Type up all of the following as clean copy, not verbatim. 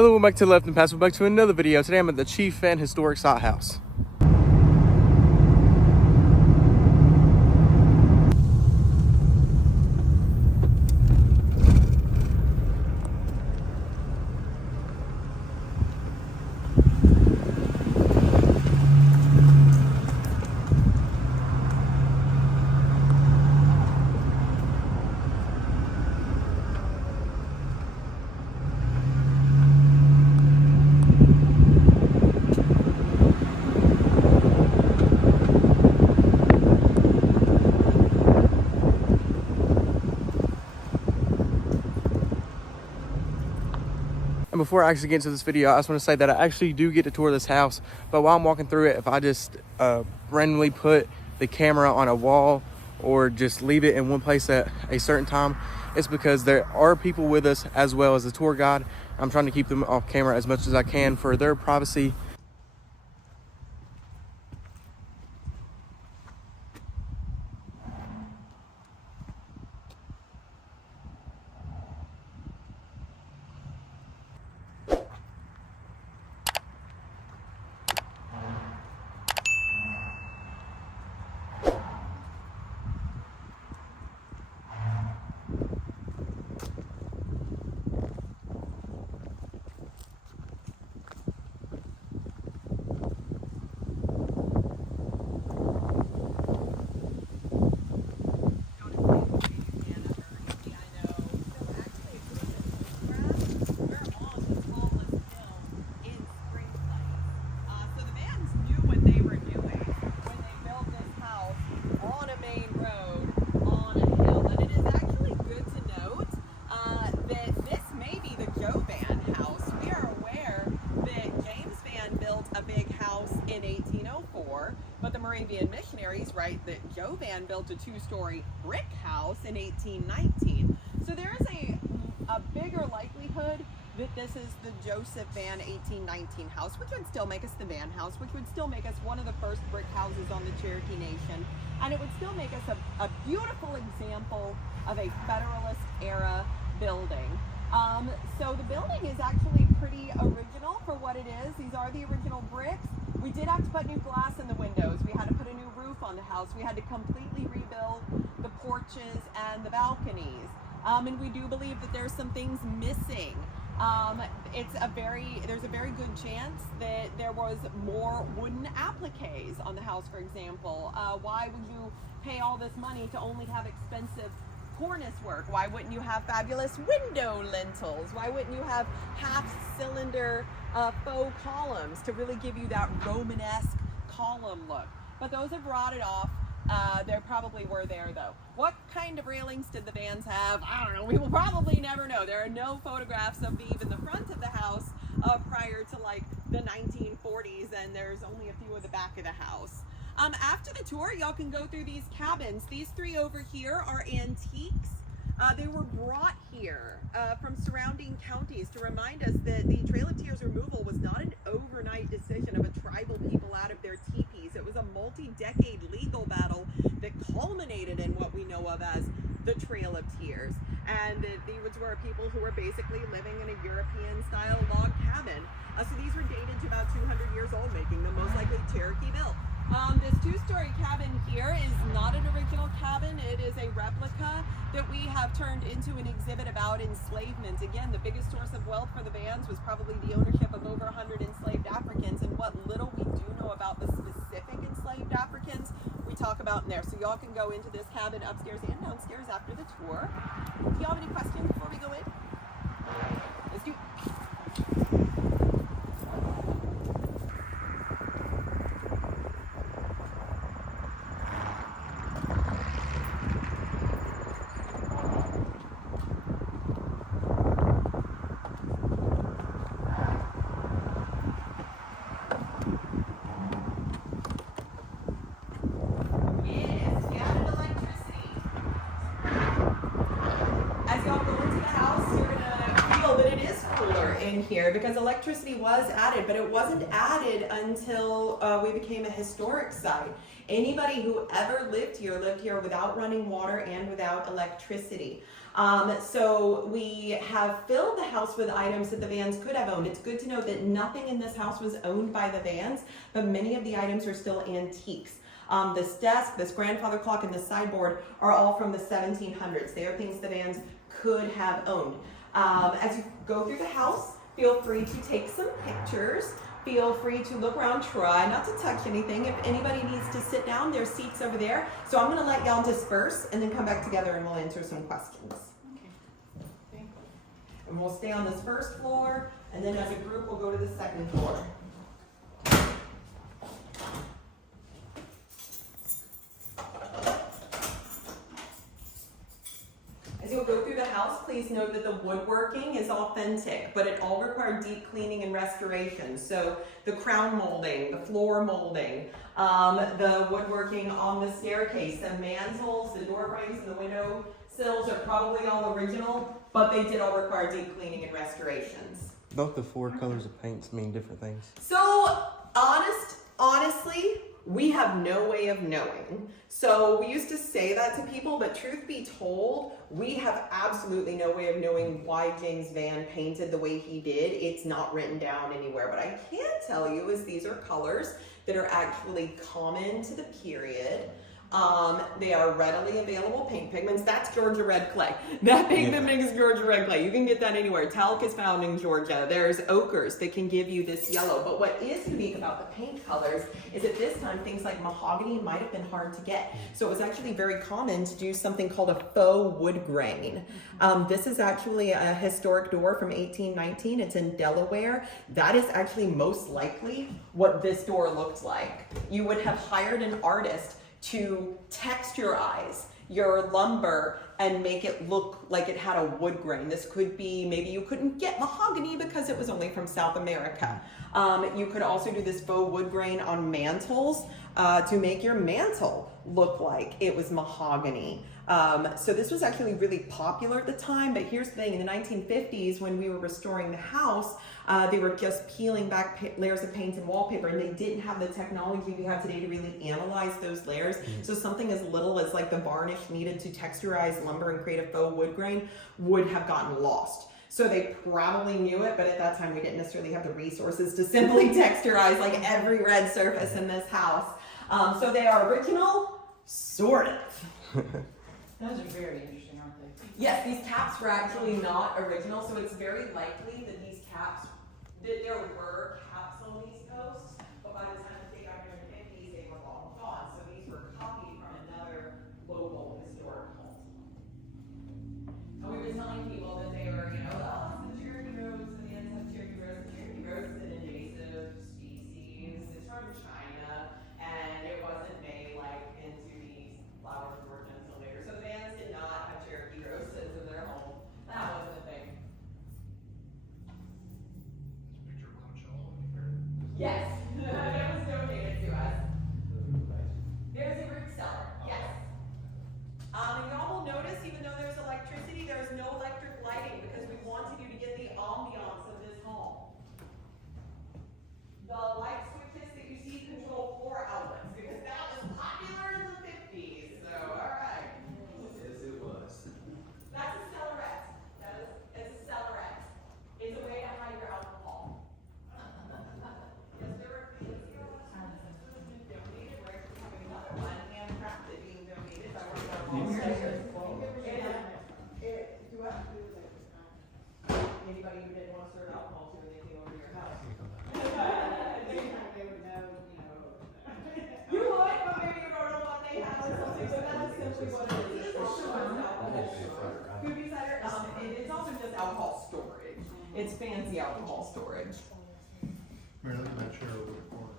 Hello, welcome back to the Left and Pass. Welcome back to another video. Today I'm at the Chief Vann Historic Site House. And before I actually get into this video, I just want to say that I actually do get to tour this house, but while I'm walking through it, if I just randomly put the camera on a wall or just leave it in one place at a certain time, it's because there are people with us as well as the tour guide. I'm trying to keep them off camera as much as I can for their privacy. But the Moravian missionaries write that Joe Vann built a two-story brick house in 1819. So there is a bigger likelihood that this is the Joseph Vann 1819 house, which would still make us the Vann House, which would still make us one of the first brick houses on the Cherokee Nation. And it would still make us a beautiful example of a Federalist era building. So the building is actually pretty original for what it is. These are the original bricks. We did have to put new glass in the windows. We had to put a new roof on the house. We had to completely rebuild the porches and the balconies. And we do believe that there's some things missing. There's a very good chance that there was more wooden appliques on the house, for example. Why would you pay all this money to only have expensive cornice work? Why wouldn't you have fabulous window lintels? Why wouldn't you have half-cylinder faux columns to really give you that Romanesque column look? But those have rotted off. There probably were there though. What kind of railings did the Vanns have? I don't know. We will probably never know. There are no photographs of even the front of the house prior to like the 1940s, and there's only a few of the back of the house. After the tour, y'all can go through these cabins. These three over here are antiques. They were brought here from surrounding counties to remind us that the Trail of Tears removal was not an overnight decision of a tribal people out of their teepees. It was a multi-decade legal battle that culminated in what we know of as the Trail of Tears. And these were people who were basically living in a European-style log cabin. So these were dated to about 200 years old, making them most likely Cherokee built. This two-story cabin here is not an original cabin. It is a replica that we have turned into an exhibit about enslavement. Again, the biggest source of wealth for the Vanns was probably the ownership of over 100 enslaved Africans, and what little we do know about the specific enslaved Africans, we talk about in there. So y'all can go into this cabin upstairs and downstairs after the tour. Do y'all have any questions before we go in? Let's do it. In here because electricity was added, but it wasn't added until we became a historic site. Anybody who ever lived here without running water and without electricity. So we have filled the house with items that the Vanns could have owned. It's good to know that nothing in this house was owned by the Vanns, but many of the items are still antiques. This desk, this grandfather clock, and this sideboard are all from the 1700s. They are things the Vanns could have owned. As you go through the house, feel free to take some pictures. Feel free to look around, try not to touch anything. If anybody needs to sit down, there's seats over there. So I'm gonna let y'all disperse and then come back together and we'll answer some questions. Okay. And we'll stay on this first floor, and then as a group, we'll go to the second floor. As you'll go through the house, please note that the woodworking is authentic, but it all required deep cleaning and restoration. So the crown molding, the floor molding, the woodworking on the staircase, the mantles, the door frames, and the window sills are probably all original, but they did all require deep cleaning and restorations. Both the four colors of paints mean different things. So honestly, we have no way of knowing. So we used to say that to people, but truth be told, we have absolutely no way of knowing why James Vann painted the way he did. It's not written down anywhere, but I can tell you is these are colors that are actually common to the period. They are readily available paint pigments. That's Georgia red clay. That pigment is Georgia red clay. You can get that anywhere. Talc is found in Georgia. There's ochres that can give you this yellow. But what is unique about the paint colors is at this time, things like mahogany might have been hard to get. So it was actually very common to do something called a faux wood grain. This is actually a historic door from 1819. It's in Delaware. That is actually most likely what this door looked like. You would have hired an artist to texturize your lumber and make it look like it had a wood grain. This could be, maybe you couldn't get mahogany because it was only from South America. You could also do this faux wood grain on mantles to make your mantle look like it was mahogany. So this was actually really popular at the time, but here's the thing, in the 1950s when we were restoring the house, they were just peeling back layers of paint and wallpaper, and they didn't have the technology we have today to really analyze those layers. So something as little as like the varnish needed to texturize lumber and create a faux wood grain would have gotten lost. So they probably knew it, but at that time we didn't necessarily have the resources to simply texturize like every red surface in this house. So they are original, sort of. Those are very interesting, aren't they? Yes, these caps were actually not original, so it's very likely that these caps, that there were caps on these posts, but by the time that they got here in the 50s, they were long gone. So these were copied from another local historic home. And we've been telling people that they were, you know, oh, it's the Cherokee Rose, and the ends have Cherokee Rose. The Cherokee Rose is an invasive species. It's from China, and it wasn't made like into these flowers. So the Vanns did not have Cherokee roses in their home. That wasn't a thing. Yes, that was donated to us. There's a root cellar, yes. And y'all will notice, even though there's electricity, there's no electric lighting because we wanted you to get the ambiance of this home. The light switches that you see control floor outlets because that was popular in the 50s. So, all right. Yes, it was. That's a cellarette. It's a cellarette. It's a way to hide your alcohol. Yes, there were fancier ones that have been donated. We're actually having another one, handcrafted, being donated by one of our volunteers. Anybody who didn't want to serve alcohol to anything over your house. You would, but maybe you don't know what they have or something. So that's simply what it is. It's also alcohol. Food cider. It's also just alcohol storage. It's fancy alcohol storage. Mary, look at that chair over the corner.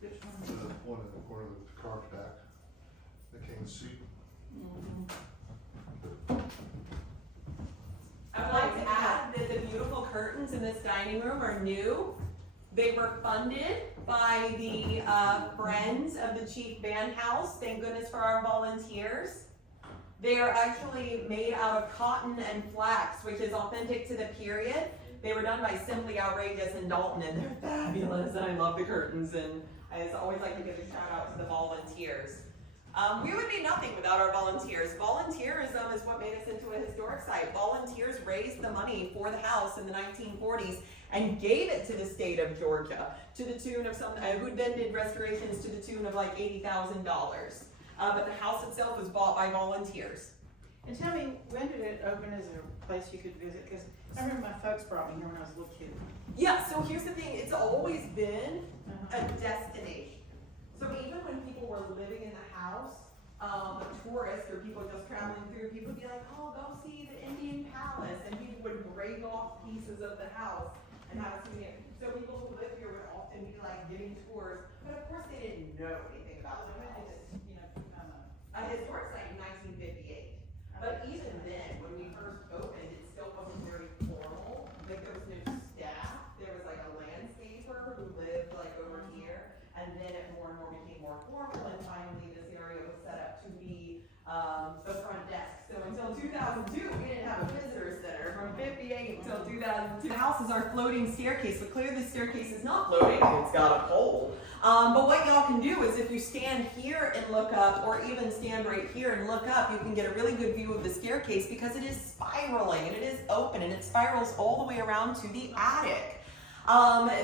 Which one? The one in the corner with the carved back. The king's seat. I would like to add that the beautiful curtains in this dining room are new. They were funded by the Friends of the Chief Vann House. Thank goodness for our volunteers. They are actually made out of cotton and flax, which is authentic to the period. They were done by Simply Outrageous in Dalton, and they're fabulous, and I love the curtains, and I just always like to give a shout out to the volunteers. We would be nothing without our volunteers. Volunteerism is what made us into a historic site. Volunteers raised the money for the house in the 1940s and gave it to the state of Georgia to the tune of who then did restorations to the tune of like $80,000. But the house itself was bought by volunteers. And tell me, when did it open as a place you could visit? Because I remember my folks brought me here when I was a little kid. Yeah, so here's the thing, it's always been a destination. So even when people were living in the house, tourists or people just traveling through, people would be like, oh, go see the Indian Palace, and people would break off pieces of the house and have a souvenir. So people who live here would often be like giving tours, but of course they didn't know anything about the house. A historic site in 1958. But even then, when we first opened, it still wasn't very formal. Like there was no staff. There was like a landscaper who lived like over here, and then it more and more became more formal. And finally, this area was set up to be the front desk. So until 2002, we didn't have a visitor center. From 58 until 2002, the house is our floating staircase. But clearly, the staircase is not floating; it's got a pole. But what y'all can do is if you stand here and look up, or even stand right here and look up, you can get a really good view of the staircase because it is spiraling and it is open and it spirals all the way around to the attic.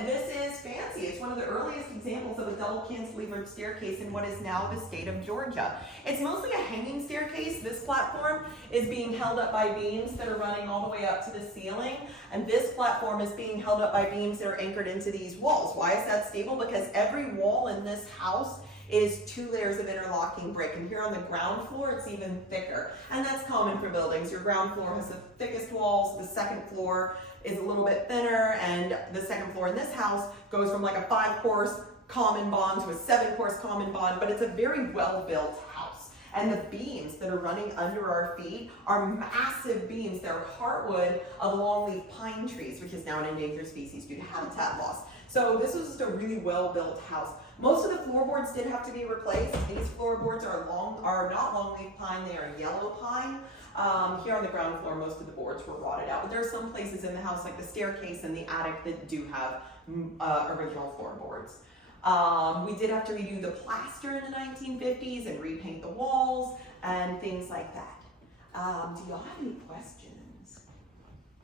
This is fancy. It's one of the earliest examples of a double cantilevered staircase in what is now the state of Georgia. It's mostly a hanging staircase. This platform is being held up by beams that are running all the way up to the ceiling, and this platform is being held up by beams that are anchored into these walls. Why is that stable? Because every wall in this house is 2 layers of interlocking brick, and here on the ground floor it's even thicker, and that's common for buildings. Your ground floor has the thickest walls, the second floor is a little bit thinner, and the second floor in this house goes from like a 5-course common bond to a 7-course common bond, but it's a very well-built house. And the beams that are running under our feet are massive beams. They're heartwood of longleaf pine trees, which is now an endangered species due to habitat loss. So this was just a really well-built house. Most of the floorboards did have to be replaced. These floorboards are not longleaf pine, they are yellow pine. Here on the ground floor, most of the boards were rotted out. But there are some places in the house, like the staircase and the attic, that do have original floorboards. We did have to redo the plaster in the 1950s and repaint the walls and things like that. Do y'all have any questions?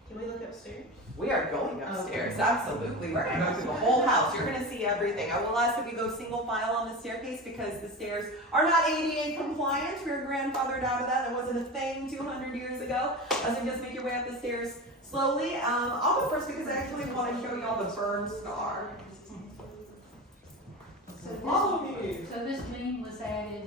Can we look upstairs? We are going upstairs, absolutely. We're going to go through the whole house. You're going to see everything. I will ask that we go single file on the staircase because the stairs are not ADA compliant. We were grandfathered out of that. That wasn't a thing 200 years ago. So just make your way up the stairs slowly. I'll go first because I actually want to show y'all the burn scar. So this beam was added.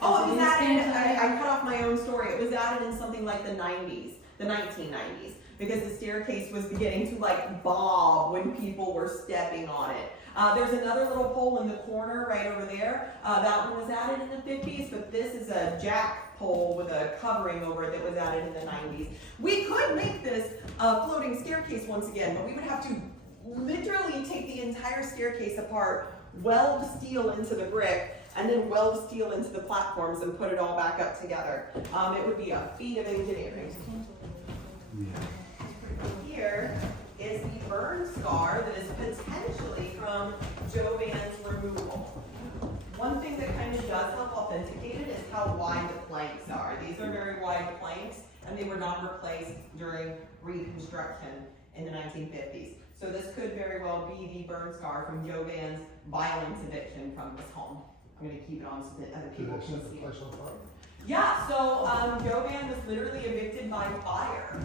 Oh, it was added. I cut off my own story. It was added in something like the 90s, the 1990s. Because the staircase was beginning to like bob when people were stepping on it. There's another little pole in the corner right over there. That one was added in the 50s, but this is a jack pole with a covering over it that was added in the 90s. We could make this a floating staircase once again, but we would have to literally take the entire staircase apart, weld steel into the brick, and then weld steel into the platforms and put it all back up together. It would be a feat of engineering. Here is the burn scar that is potentially from Joe Vann's removal. One thing that kind of does help authenticate it is how wide the planks are. These are very wide planks, and they were not replaced during reconstruction in the 1950s. So this could very well be the burn scar from Joe Vann's violent eviction from his home. I'm going to keep it on so that other people can see it. Yeah, so Joe Vann was literally evicted by fire.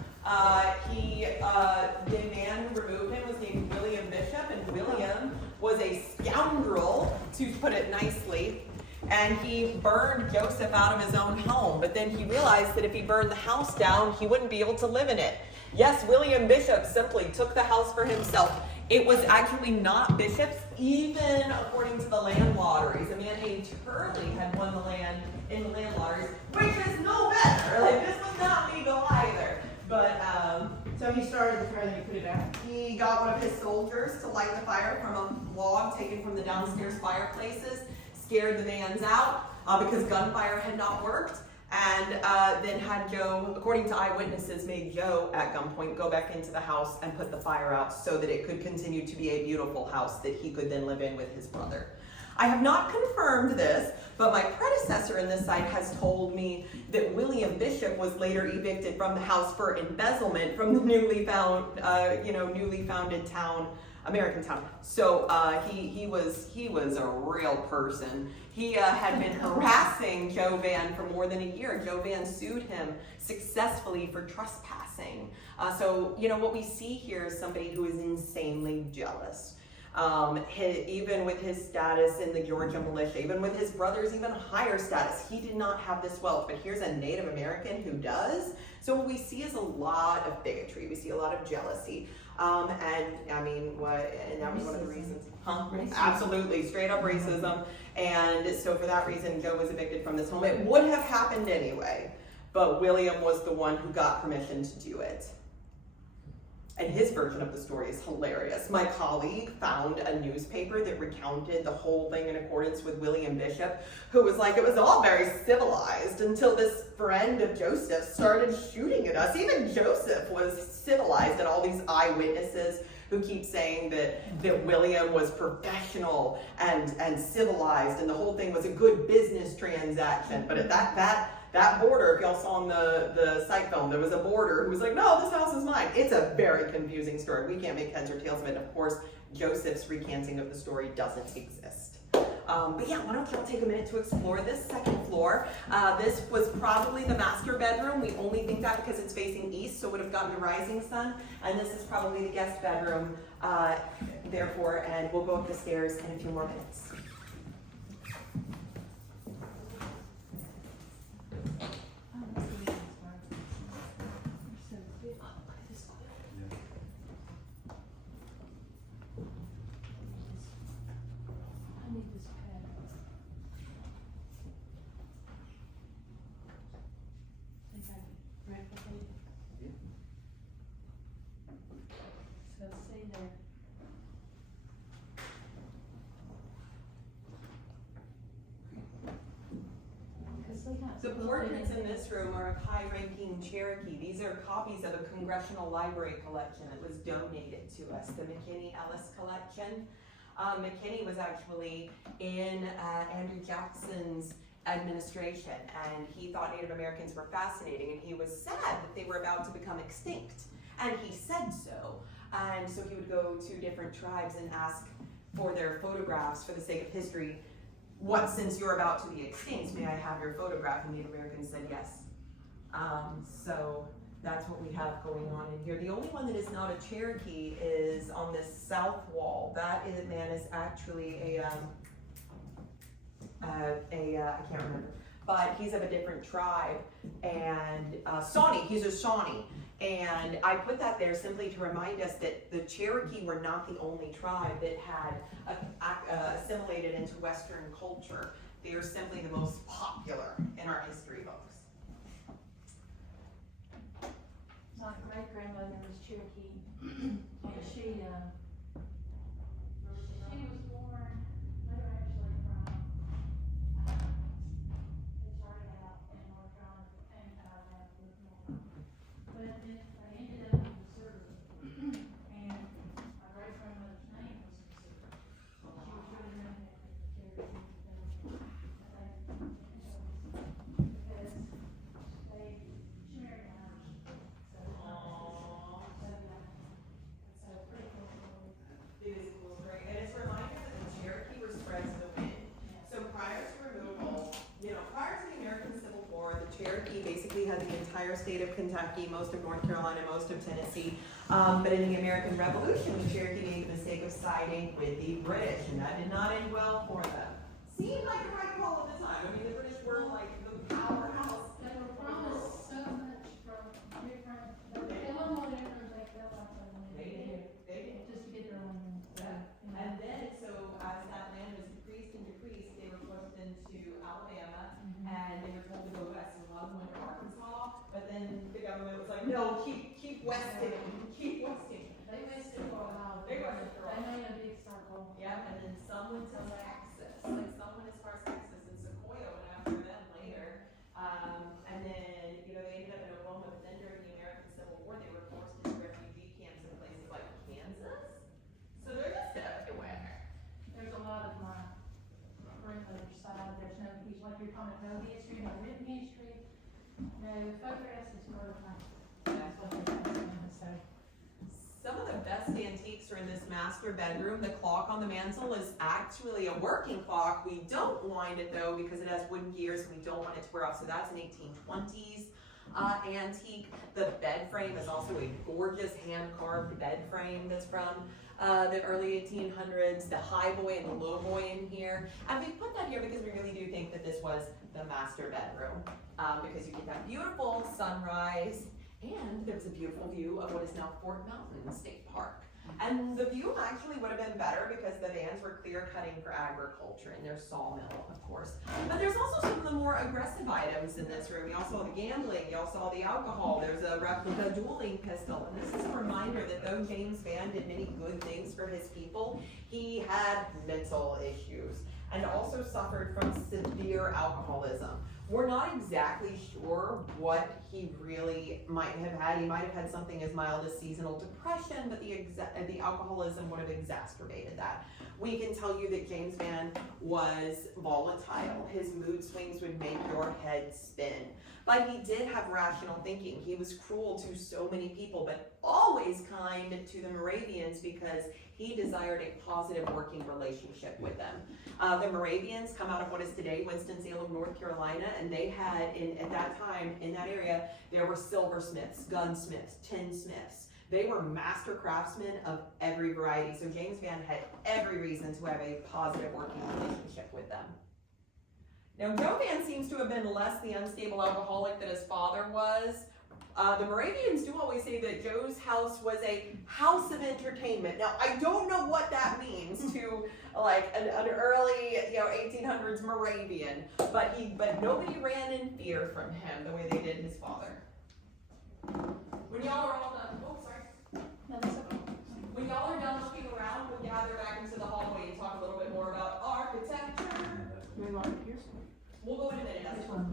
The man who removed him was named William Bishop, and William was a scoundrel, to put it nicely, and he burned Joseph out of his own home, but then he realized that if he burned the house down, he wouldn't be able to live in it. Yes, William Bishop simply took the house for himself. It was actually not Bishop's, even according to the land lotteries. A man named Turley had won the land in the land lotteries, which is no better. Like, this was not legal either. But, So he started the fire, then he put it out. he got one of his soldiers to light the fire from a log taken from the downstairs fireplaces, scared the Vanns out because gunfire had not worked, and then had Joe, according to eyewitnesses, made Joe at gunpoint go back into the house and put the fire out so that it could continue to be a beautiful house that he could then live in with his brother. I have not confirmed this, but my predecessor in this site has told me that William Bishop was later evicted from the house for embezzlement from the newly founded town, American town. So he was a real person. He had been harassing Joe Vann for more than a year. Joe Vann sued him successfully for trespassing. So what we see here is somebody who is insanely jealous. Even with his status in the Georgia militia, even with his brother's even higher status, he did not have this wealth. But here's a Native American who does. So what we see is a lot of bigotry. We see a lot of jealousy. And that was one of the reasons. Absolutely, straight up racism. And so for that reason, Joe was evicted from this home. It would have happened anyway, but William was the one who got permission to do it. And his version of the story is hilarious. My colleague found a newspaper that recounted the whole thing in accordance with William Bishop, who was like, it was all very civilized until this friend of Joseph started shooting at us. Even Joseph was civilized, and all these eyewitnesses who keep saying that William was professional and civilized, and the whole thing was a good business transaction. But at that border, if y'all saw in the site film, there was a border who was like, no, this house is mine. It's a very confusing story. We can't make heads or tails of it. And of course, Joseph's recanting of the story doesn't exist. But yeah, why don't y'all take a minute to explore this second floor. This was probably the master bedroom. We only think that because it's facing east, so it would have gotten the rising sun. And this is probably the guest bedroom, therefore, and we'll go up the stairs in a few more minutes. The portraits in this room are of high-ranking Cherokee. These are copies of a Congressional Library collection that was donated to us, the McKinney-Ellis collection. McKinney was actually in Andrew Jackson's administration, and he thought Native Americans were fascinating, and he was sad that they were about to become extinct. And he said so. And so he would go to different tribes and ask for their photographs for the sake of history. What, since you're about to be extinct, may I have your photograph? And Native Americans said yes. So that's what we have going on in here. The only one that is not a Cherokee is on this south wall. That man is actually I can't remember, but he's of a different tribe, and Shawnee, he's a Shawnee. And I put that there simply to remind us that the Cherokee were not the only tribe that had assimilated into Western culture. They are simply the most popular in our history books. My great-grandmother was Cherokee, and she was born, they were actually from, it started out in North Carolina, but came out of Alabama. But then they ended up in Missouri, and my great-grandmother's name was Missouri. She was really named after the Cherokee, because she married an Irish. It is a cool story, and it's a reminder that the Cherokee were spread to the wind. So prior to removal, prior to the American Civil War, the Cherokee basically had the entire state of Kentucky, most of North Carolina, most of Tennessee. But in the American Revolution, the Cherokee made the mistake of siding with the British, and that did not end well for them. Seemed like the right call at the time. I mean, the British were like the powerhouse. They were promised so much from different, they won whatever they felt like they wanted to get, just to get their own. And then, so as that land was decreased, they were pushed into Alabama, and they were told to go west. And a lot of them went to Arkansas, but then the government was like, no, keep westing, keep westing. They wasted for a while. They wasted for a while. They made a big circle. Yeah, and then some went to Texas, like some went as far as Texas, and Sequoia went after them later. And then, they ended up in Oklahoma, but then during the American Civil War, they were forced to the photograph is more of my, that's what they got, so. Some of the best antiques are in this master bedroom. The clock on the mantle is actually a working clock. We don't wind it though because it has wooden gears and we don't want it to wear off. So that's an 1820s antique. The bed frame is also a gorgeous hand-carved bed frame that's from the early 1800s. The high boy and the low boy in here. And we put that here because we really do think that this was the master bedroom because you get that beautiful sunrise. And there's a beautiful view of what is now Fort Mountain State Park. And the view actually would have been better because the Vanns were clear cutting for agriculture and their sawmill, of course. But there's also some of the more aggressive items in this room. Y'all saw the gambling, y'all saw the alcohol, there's a replica dueling pistol. And this is a reminder that though James Vann did many good things for his people, he had mental issues and also suffered from severe alcoholism. We're not exactly sure what he really might have had. He might have had something as mild as seasonal depression, but the alcoholism would have exacerbated that. We can tell you that James Vann was volatile. His mood swings would make your head spin. But he did have rational thinking. He was cruel to so many people, but always kind to the Moravians because he desired a positive working relationship with them. The Moravians come out of what is today Winston-Salem, North Carolina, and they had, at that time, in that area, there were silversmiths, gunsmiths, tinsmiths. They were master craftsmen of every variety. So James Vann had every reason to have a positive working relationship with them. Now, Joe Vann seems to have been less the unstable alcoholic that his father was. The Moravians do always say that Joe's house was a house of entertainment. Now, I don't know what that means to like an early 1800s Moravian, but nobody ran in fear from him the way they did his father. When y'all are all done, when y'all are done looking around, we'll gather back into the hallway and talk a little bit more about architecture. We'll go in a minute. That's fun.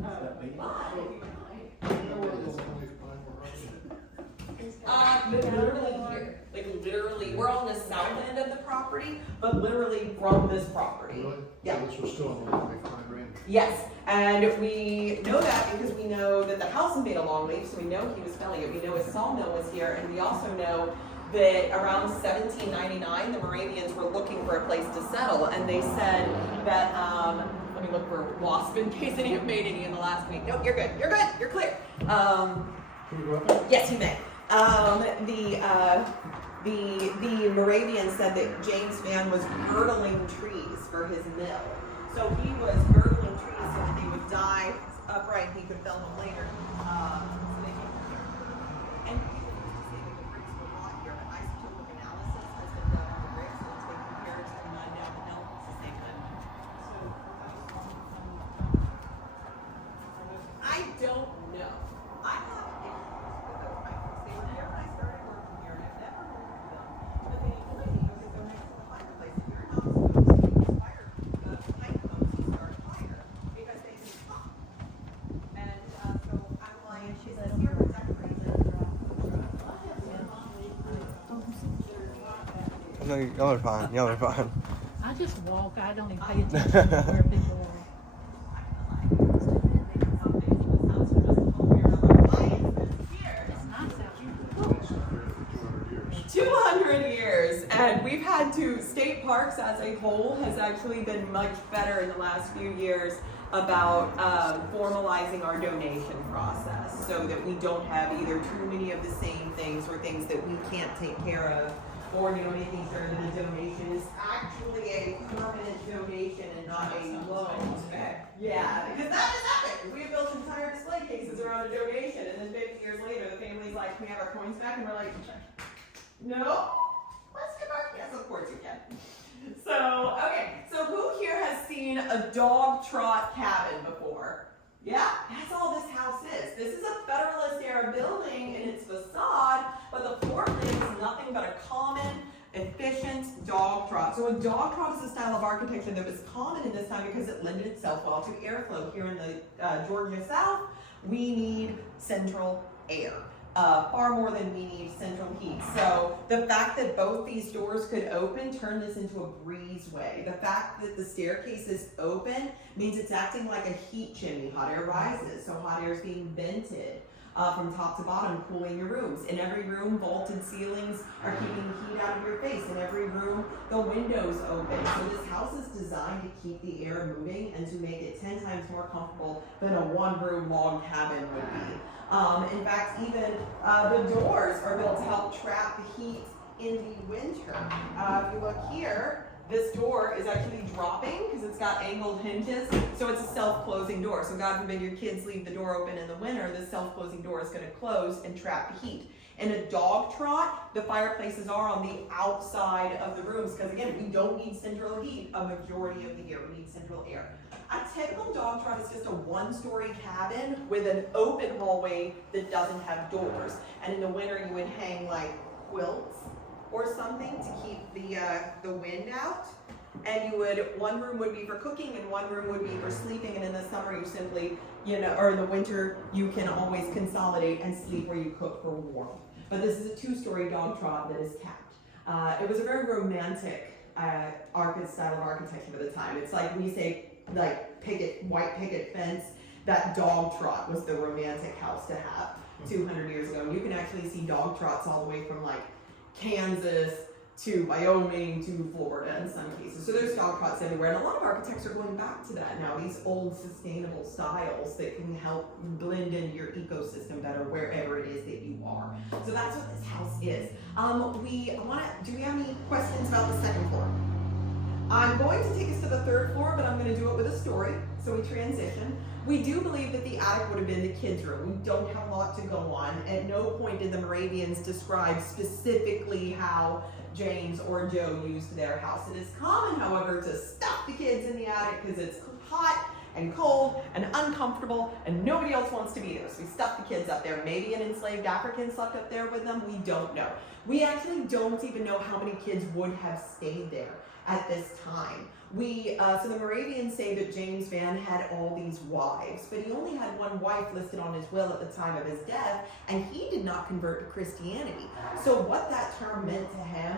Literally here. Like literally, we're on the south end of the property, but literally from this property. Really? Yeah. So this was still on the big pine range. Yes, and we know that because we know that the house is made a longleaf, so we know he was felling it. We know his sawmill was here, and we also know that around 1799, the Moravians were looking for a place to settle, and they said that, let me look for wasp in case any have made any in the last week. No, you're good, you're clear. Can we go up there? Yes, you may. The Moravians said that James Vann was girdling trees for his mill. So he was girdling trees so that they would die upright and he could fell them later. So they came from here. And people used to say that the bricks were raw here, but isotopic analysis has been done on the bricks and it's been compared to the mud down the hill. It's the same mud. I don't know. I have issues with those pipes. They were there when I started working here and I've never moved them. But the only thing is that they're next to the fireplace. If your house goes to the fire, the pipe goes to start a fire because they get hot. And so I'm like, is this here for decoration? No, y'all are fine. Y'all are fine. I just walk, I don't even pay attention to where people are. It's nice out here. It's up there for 200 years. 200 years, and we've had to, state parks as a whole has actually been much better in the last few years about formalizing our donation process so that we don't have either too many of the same things or things that we can't take care of, or making sure that the donation is actually a permanent donation and not a loan. Yeah, because that has happened. We have built entire display cases around a donation, and then 50 years later, the family's like, "Can we have our coins back?" And we're like, "No, let's give our, yes, of course you can." So, okay, so who here has seen a dog trot cabin before? Yeah, that's all this house is. This is a Federalist era building in its facade, but the floor plan is nothing but a common, efficient dog trot. So a dog trot is a style of architecture that was common in this time because it lended itself well to airflow. Here in the Georgia South, we need central air. far more than we need central heat. So the fact that both these doors could open turned this into a breezeway. The fact that the staircase is open means it's acting like a heat chimney. Hot air rises, so hot air is being vented from top to bottom, cooling your rooms. In every room, vaulted ceilings are keeping heat out of your face. In every room, the windows open. So this house is designed to keep the air moving and to make it 10 times more comfortable than a one-room log cabin would be. In fact, even the doors are built to help trap the heat in the winter. If you look here, this door is actually dropping because it's got angled hinges, so it's a self-closing door. So God forbid your kids leave the door open in the winter, this self-closing door is going to close and trap the heat. In a dog trot, the fireplaces are on the outside of the rooms because, again, we don't need central heat a majority of the year. We need central air. A typical dog trot is just a one-story cabin with an open hallway that doesn't have doors. And in the winter, you would hang like quilts or something to keep the wind out. And you would, one room would be for cooking and one room would be for sleeping. And in the summer, you simply, or in the winter, you can always consolidate and sleep where you cook for warmth. But this is a two-story dog trot that is capped. It was a very romantic style of architecture at the time. It's like we say, like white picket fence, that dog trot was the romantic house to have 200 years ago. And you can actually see dog trots all the way from like Kansas to Wyoming to Florida in some cases. So there's dog trots everywhere. And a lot of architects are going back to that now, these old sustainable styles that can help blend into your ecosystem better wherever it is that you are. So that's what this house is. Do we have any questions about the second floor? I'm going to take us to the third floor, but I'm going to do it with a story, so we transition. We do believe that the attic would have been the kids' room. We don't have a lot to go on. At no point did the Moravians describe specifically how James or Joe used their house. It is common, however, to stuff the kids in the attic because it's hot and cold and uncomfortable and nobody else wants to be there. So we stuff the kids up there. Maybe an enslaved African slept up there with them. We don't know. We actually don't even know how many kids would have stayed there at this time. So the Moravians say that James Vann had all these wives, but he only had one wife listed on his will at the time of his death, and he did not convert to Christianity. So what that term meant to him,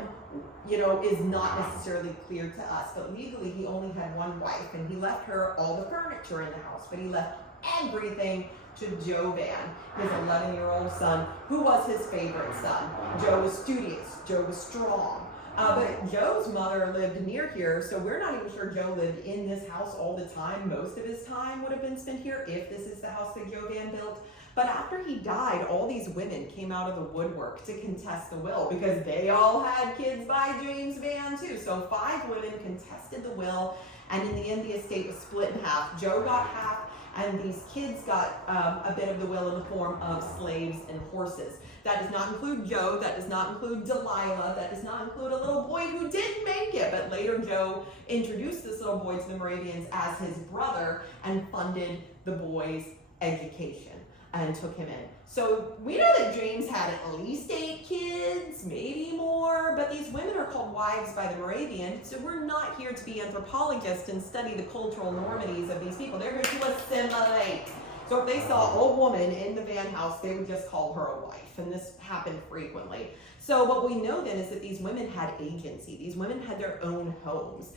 is not necessarily clear to us, but legally he only had one wife, and he left her all the furniture in the house, but he left everything to Joe Vann, his 11-year-old son, who was his favorite son. Joe was studious, Joe was strong. But Joe's mother lived near here, so we're not even sure Joe lived in this house all the time. Most of his time would have been spent here if this is the house that Joe Vann built. But after he died, all these women came out of the woodwork to contest the will because they all had kids by James Vann too. So 5 women contested the will, and in the end the estate was split in half. Joe got half, and these kids got a bit of the will in the form of slaves and horses. That does not include Joe, that does not include Delilah, that does not include a little boy who didn't make it, but later Joe introduced this little boy to the Moravians as his brother and funded the boy's education and took him in. So we know that James had at least 8 kids, maybe more, but these women are called wives by the Moravians, so we're not here to be anthropologists and study the cultural normities of these people. They're here to assimilate. So if they saw a woman in the Vann house, they would just call her a wife, and this happened frequently. So what we know then is that these women had agency. These women had their own homes.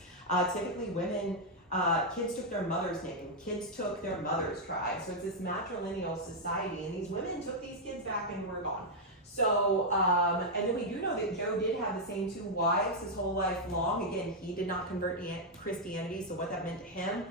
Typically women, kids took their mother's name, kids took their mother's tribe. So it's this matrilineal society, and these women took these kids back and were gone. So, and then we do know that Joe did have the same 2 wives his whole life long. Again, he did not convert to Christianity, so what that meant to him,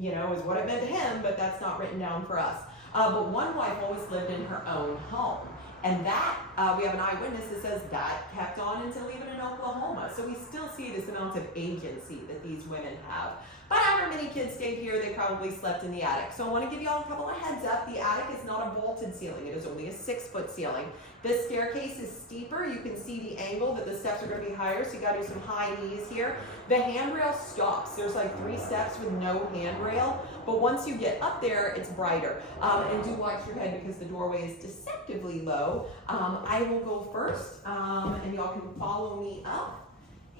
is what it meant to him, but that's not written down for us. But one wife always lived in her own home. And that, we have an eyewitness that says that kept on until even in Oklahoma. So we still see this amount of agency that these women have. But after many kids stayed here, they probably slept in the attic. So I want to give you all a couple of heads up. The attic is not a vaulted ceiling. It is only a 6-foot ceiling. This staircase is steeper. You can see the angle that the steps are going to be higher, so you got to do some high knees here. The handrail stops. There's like 3 steps with no handrail, but once you get up there, it's brighter. And do watch your head because the doorway is deceptively low. I will go first, and y'all can follow me up,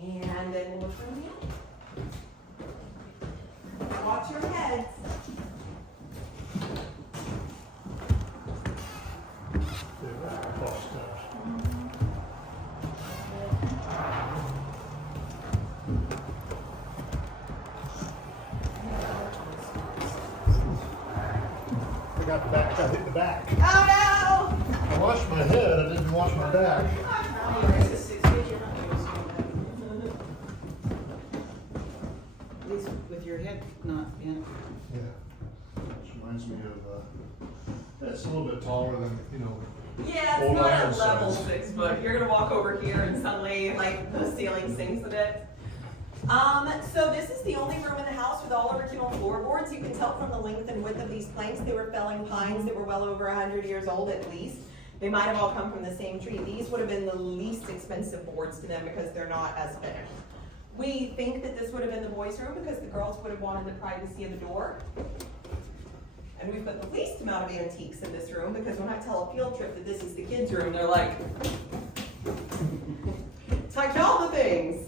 and then we'll look from the attic. Watch your heads. Yeah. got the back, I hit the back. Oh I washed my head, I didn't wash my back. At least with your head not bent. Yeah. Which reminds me of, it's a little bit taller than, you know, Yeah, it's Old not a iron level size. 6 foot. You're gonna walk over here and suddenly like the ceiling sinks a bit. So this is the only room in the house with all original floorboards. You can tell from the length and width of these planks, they were felling pines that were well over 100 years old at least. They might have all come from the same tree. These would have been the least expensive boards to them because they're not as finished. We think that this would have been the boys' room because the girls would have wanted the privacy of the door. And we put the least amount of antiques in this room because when I tell a field trip that this is the kids' room, they're like, touch all the things.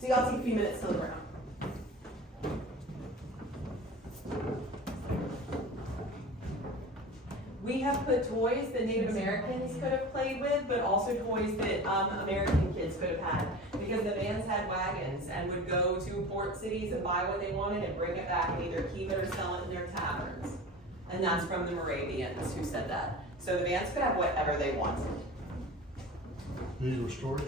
So y'all take a few minutes to look around. We have put toys that Native Americans could have played with, but also toys that American kids could have had. Because the Vanns had wagons and would go to port cities and buy what they wanted and bring it back and either keep it or sell it in their taverns. And that's from the Moravians who said that. So the Vanns could have whatever they wanted. these were storage.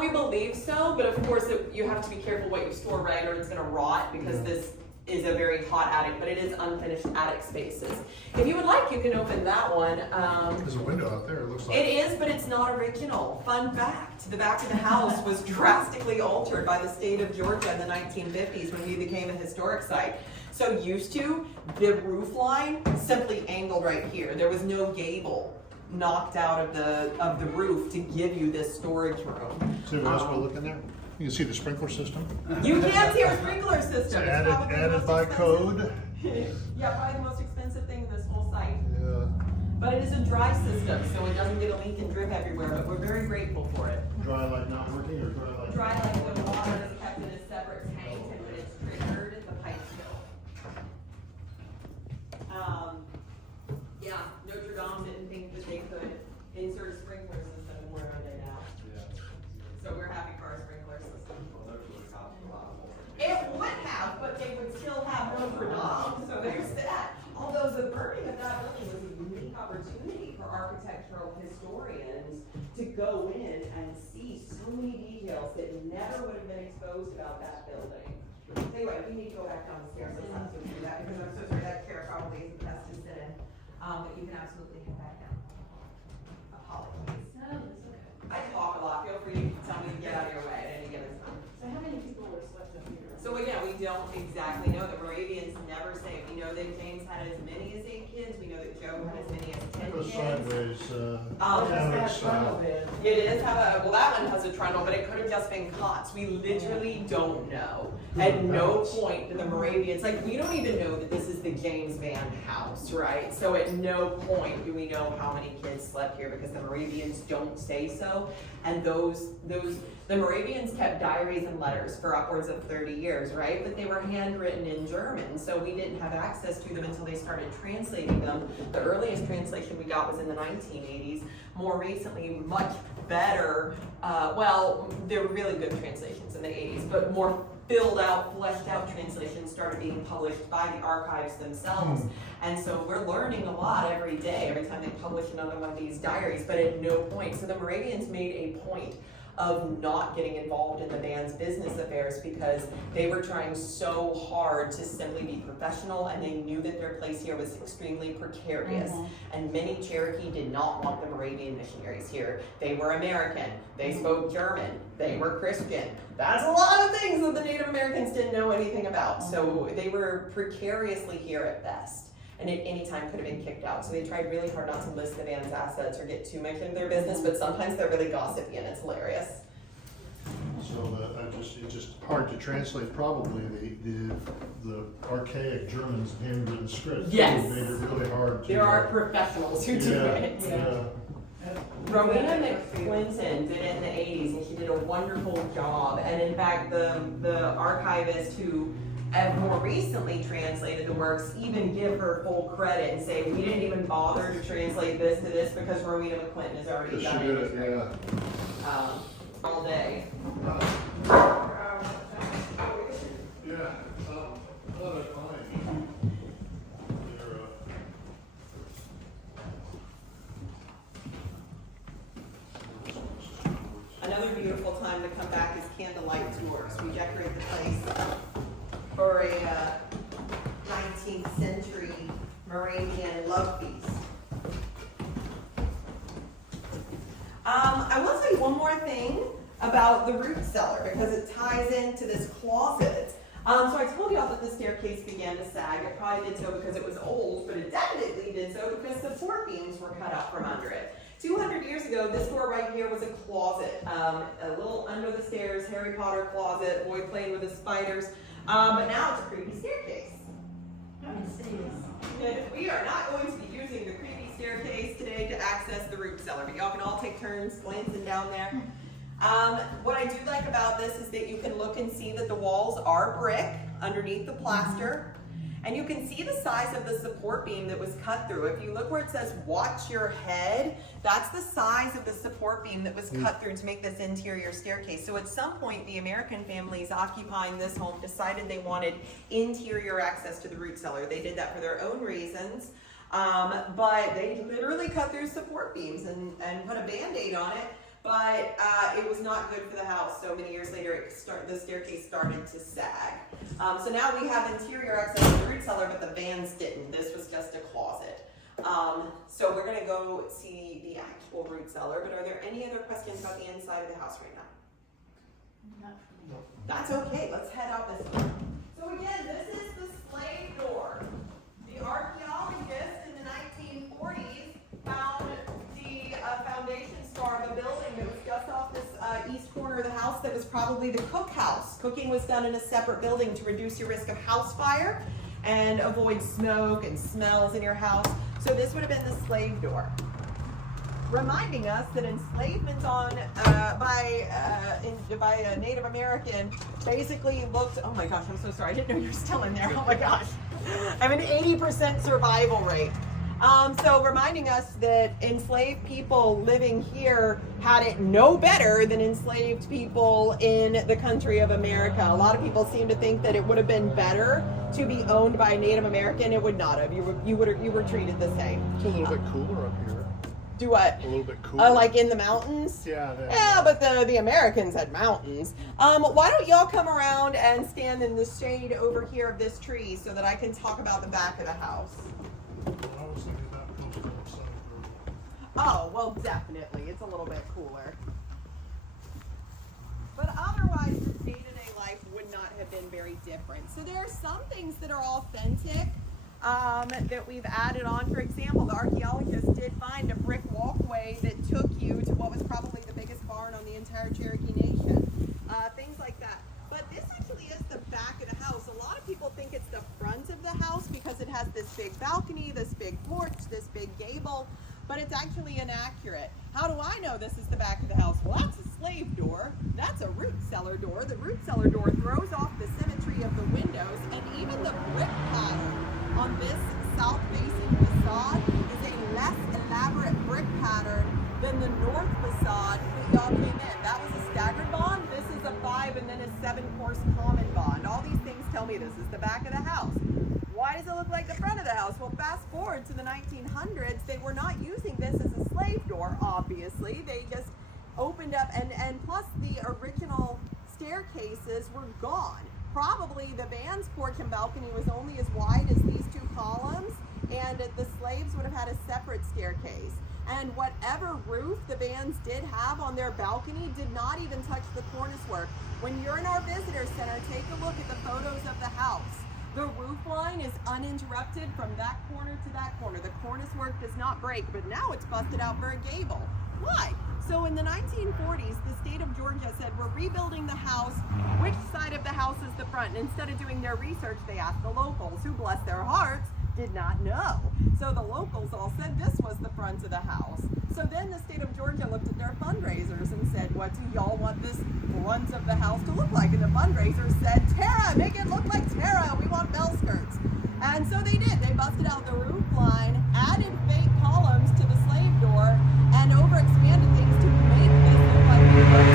We believe so, but of course you have to be careful what you store, right, or it's gonna rot because this is a very hot attic, but it is unfinished attic spaces. If you would like, you can open that one. There's a window out there, it looks like. It is, but it's not original. Fun fact, the back of the house was drastically altered by the state of Georgia in the 1950s when we became a historic site. So used to, the roof line simply angled right here. There was no gable knocked out of the roof to give you this storage room. See what else we'll look in there? You can see the sprinkler system. You can see our sprinkler system. It's Added, probably the added most by expensive- code. Yeah, probably the most expensive thing in this whole site. Yeah. But it is a dry system, so it doesn't get a leak and drip everywhere, but we're very grateful for it. Dry like not working or dry like? Dry like when the water is kept in a separate tank and when it's triggered, the pipe spill. Yeah, Notre Dame didn't think that they could insert a sprinkler system and where are they now? So we're happy for our sprinkler system. It would have, but they would still have Notre Dame, so there's that. Although the burning of that building was a unique opportunity for architectural historians to go in and see so many details that never would have been exposed about that building. Anyway, we need to go back down the stairs, let's not do that, because I'm so sorry, that chair probably is the best to sit in. But you can absolutely head back down. Apologies. No, it's okay. I talk a lot, feel free to tell me to get out of your way at any given time. So how many people were slept up here? So again, we don't exactly know. The Moravians never say. We know that James had as many as 8 kids. We know that Joe had as many as 10 It goes kids. sideways, Oh, down That's its, that funnel bed. It is have a, well that one has a trundle, but it could have just been cots. We literally don't know. At no point did the Moravians, like we don't even know that this is the James Vann House, right? So at no point do we know how many kids slept here because the Moravians don't say so. And the Moravians kept diaries and letters for upwards of 30 years, right? But they were handwritten in German, so we didn't have access to them until they started translating them. The earliest translation we got was in the 1980s. More recently, much better, well, there were really good translations in the 80s, but more filled out, fleshed out translations started being published by the archives themselves. And so we're learning a lot every day, every time they publish another one of these diaries, but at no point. So the Moravians made a point of not getting involved in the band's business affairs because they were trying so hard to simply be professional and they knew that their place here was extremely precarious. And many Cherokee did not want the Moravian missionaries here. They were American, they spoke German, they were Christian. That's a lot of things that the Native Americans didn't know anything about. So they were precariously here at best. And at any time could have been kicked out. So they tried really hard not to list the band's assets or get too much into their business, but sometimes they're really gossipy and it's hilarious. So it's just hard to translate probably the archaic German handwritten script. Yes. It made it really hard to. There are professionals who do it. Rowena McClinton did it in the 80s and she did a wonderful job. And in fact, the archivist who more recently translated the works even give her full credit and say, we didn't even bother to translate this to this because Rowena McClinton has already She done did it. it, yeah. All day. Yeah, what a find. candlelight tours. We decorate the place for a 19th century Moravian love feast. I will tell you one more thing about the root cellar because it ties into this closet. So I told you all that the staircase began to sag. It probably did so because it was old, but it definitely did so because support beams were cut out from under it. 200 years ago, this door right here was a closet, a little under the stairs, Harry Potter closet, boy playing with the spiders, but now it's a creepy staircase. And we are not going to be using the creepy staircase today to access the root cellar, but y'all can all take turns glancing down there. What I do like about this is that you can look and see that the walls are brick underneath the plaster, and you can see the size of the support beam that was cut through. If you look where it says watch your head, that's the size of the support beam that was cut through to make this interior staircase. So at some point, the American families occupying this home decided they wanted interior access to the root cellar. They did that for their own reasons, but they literally cut through support beams and put a Band-Aid on it. But it was not good for the house. So many years later, the staircase started to sag. So now we have interior access to the root cellar, but the Vanns didn't. This was just a closet. So we're gonna go see the actual root cellar, but are there any other questions about the inside of the house right now? No. That's okay, let's head out this way. So again, this is the slave door. The archaeologists in the 1940s found the foundation star of a building that was just off this east corner of the house that was probably the cookhouse. Cooking was done in a separate building to reduce your risk of house fire and avoid smoke and smells in your house. So this would have been the slave door. Reminding us that enslavement by a Native American basically looked, oh my gosh, I'm so sorry, I didn't know you were still in there, oh my gosh. I have an 80% survival rate. So reminding us that enslaved people living here had it no better than enslaved people in the country of America. A lot of people seem to think that it would have been better to be owned by a Native American. It would not have. You were treated the same. It's a little bit cooler up here. Do what? A little bit cooler. Like in the mountains? Yeah. Yeah, but the Americans had mountains. Why don't y'all come around and stand in the shade over here of this tree so that I can talk about the back of the house? I was thinking about cooler outside. Oh, well, definitely. It's a little bit cooler. But otherwise, the day-to-day life would not have been very different. So there are some things that are authentic that we've added on. For example, the archaeologists did find a brick walkway that took you to what was probably the biggest barn on the entire Cherokee Nation. Things like that. But this actually is the back of the house. A lot of people think it's the front of the house because it has this big balcony, this big porch, this big gable, but it's actually inaccurate. How do I know this is the back of the house? Well, that's a slave door. That's a root cellar door. The root cellar door throws off the symmetry of the windows, and even the brick pattern on this south-facing facade is a less elaborate brick pattern than the north facade that y'all came in. That was a staggered bond. This is a 5 and then a 7-course common bond. All these things tell me this is the back of the house. Why does it look like the front of the house? Well, fast forward to the 1900s, they were not using this as a slave door, obviously. They just opened up, and plus the original staircases were gone. Probably the Vanns' porch and balcony was only as wide as these 2 columns, and the slaves would have had a separate staircase. And whatever roof the Vanns did have on their balcony did not even touch the cornice work. When you're in our visitor center, take a look at the photos of the house. The roof line is uninterrupted from that corner to that corner. The cornice work does not break, but now it's busted out for a gable. Why? So in the 1940s, the state of Georgia said, we're rebuilding the house. Which side of the house is the front? And instead of doing their research, they asked the locals, who, bless their hearts, did not know. So the locals all said this was the front of the house. So then the state of Georgia looked at their fundraisers and said, what do y'all want this front of the house to look like? And the fundraisers said, Tara, make it look like Tara. We want bell skirts. And so they did. They busted out the roof line, added fake columns to the slave door, and overexpanded things to make this look like the front.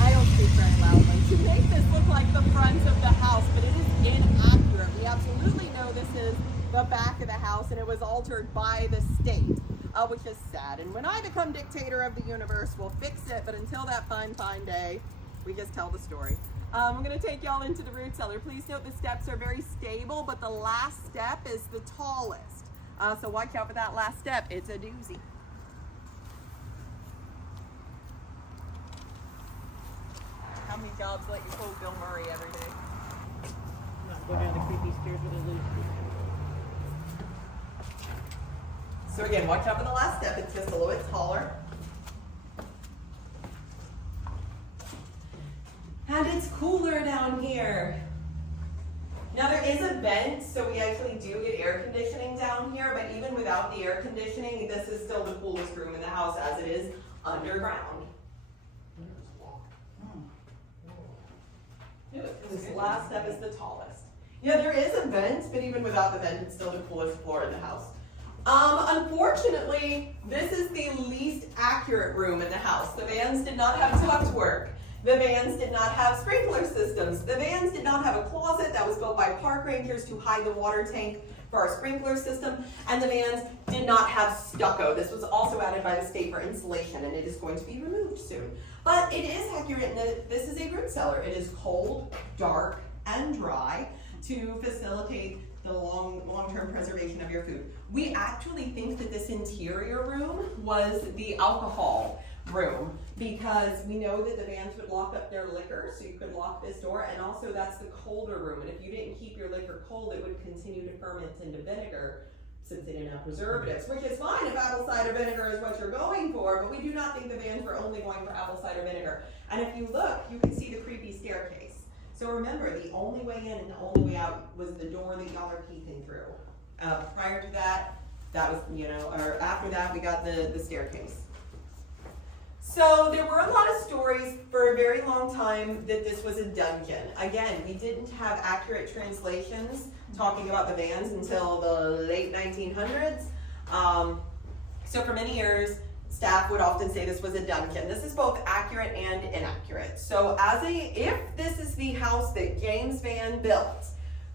I don't speak very loudly. To make this look like the front of the house, but it is inaccurate. We absolutely know this is the back of the house, and it was altered by the state, which is sad. bad. And when I become dictator of the universe, we'll fix it. But until that fine day, we just tell the story. I'm gonna take y'all into the root cellar. Please note the steps are very stable, but the last step is the tallest. So watch out for that last step. It's a doozy. How many jobs let you pull Bill Murray every day? Not go down the creepy stairs with a loop. So again, watch out for the last step. It's just a little bit taller. And it's cooler down here. Now there is a vent, so we actually do get air conditioning down here, but even without the air conditioning, this is still the coolest room in the house as it is underground. This last step is the tallest. Yeah, there is a vent, but even without the vent, it's still the coolest floor in the house. Unfortunately, this is the least accurate room in the house. The Vanns did not have ductwork. The Vanns did not have sprinkler systems. The Vanns did not have a closet that was built by park rangers to hide the water tank for our sprinkler system. And the Vanns did not have stucco. This was also added by the state for insulation, and it is going to be removed soon. But it is accurate in that this is a root cellar. It is cold, dark, and dry to facilitate the long-term preservation of your food. We actually think that this interior room was the alcohol room because we know that the Vanns would lock up their liquor, so you could lock this door, and also that's the colder room, and if you didn't keep your liquor cold, it would continue to ferment into vinegar since they didn't have preservatives, which is fine if apple cider vinegar is what you're going for, but we do not think the Vanns were only going for apple cider vinegar. And if you look, you can see the creepy staircase. So remember, the only way in and the only way out was the door that y'all are peeking through. Prior to that, that was, or after that, we got the staircase. So there were a lot of stories for a very long time that this was a dungeon. Again, we didn't have accurate translations talking about the Vanns until the late 1900s. So for many years, staff would often say this was a dungeon. This is both accurate and inaccurate. So if this is the house that James Vann built,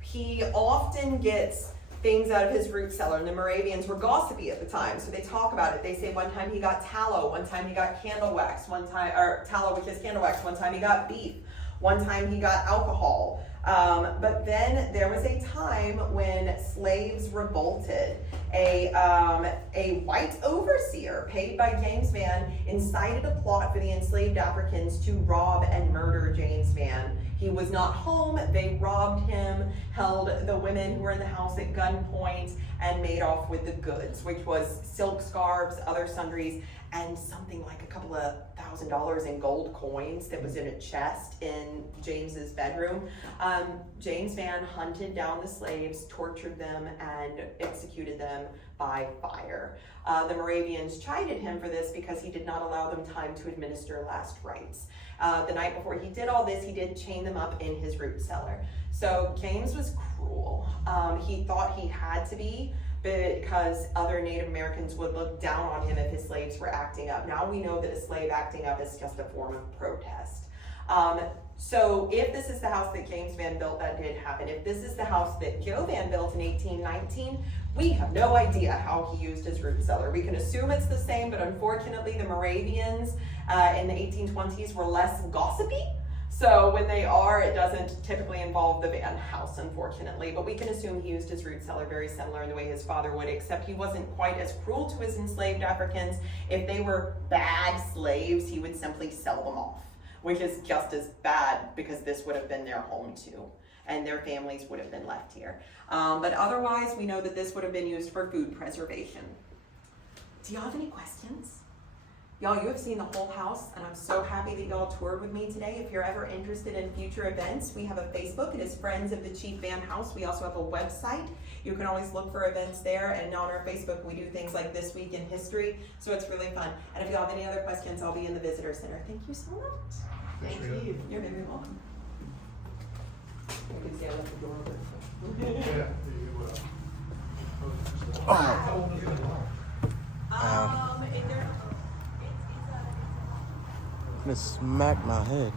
he often gets things out of his root cellar, and the Moravians were gossipy at the time, so they talk about it. They say one time he got tallow, one time he got candle wax, tallow, which is candle wax, one time he got beef, one time he got alcohol. But then there was a time when slaves revolted. A white overseer paid by James Vann incited a plot for the enslaved Africans to rob and murder James Vann. He was not home, they robbed him, held the women who were in the house at gunpoint, and made off with the goods, which was silk scarves, other sundries, and something like a couple of $1,000 in gold coins that was in a chest in James's bedroom. James Vann hunted down the slaves, tortured them, and executed them by fire. The Moravians chided him for this because he did not allow them time to administer last rites. The night before he did all this, he did chain them up in his root cellar. So James was cruel. He thought he had to be, because other Native Americans would look down on him if his slaves were acting up. Now we know that a slave acting up is just a form of protest. So if this is the house that James Vann built, that did happen. If this is the house that Joe Vann built in 1819, we have no idea how he used his root cellar. We can assume it's the same, but unfortunately the Moravians in the 1820s were less gossipy. So when they are, it doesn't typically involve the Vann house, unfortunately, but we can assume he used his root cellar very similar in the way his father would, except he wasn't quite as cruel to his enslaved Africans. If they were bad slaves, he would simply sell them off, which is just as bad because this would have been their home too, and their families would have been left here. But otherwise, we know that this would have been used for food preservation. Do y'all have any questions? Y'all, you have seen the whole house, and I'm so happy that y'all toured with me today. If you're ever interested in future events, we have a Facebook. It is Friends of the Chief Vann House. We also have a website. You can always look for events there, and on our Facebook, we do things like This Week in History, so it's really fun. And if y'all have any other questions, I'll be in the Visitor Center. Thank you so much. Thank you. You're very welcome. You can see I left the door open. Yeah. Is there... I'm gonna smack my head.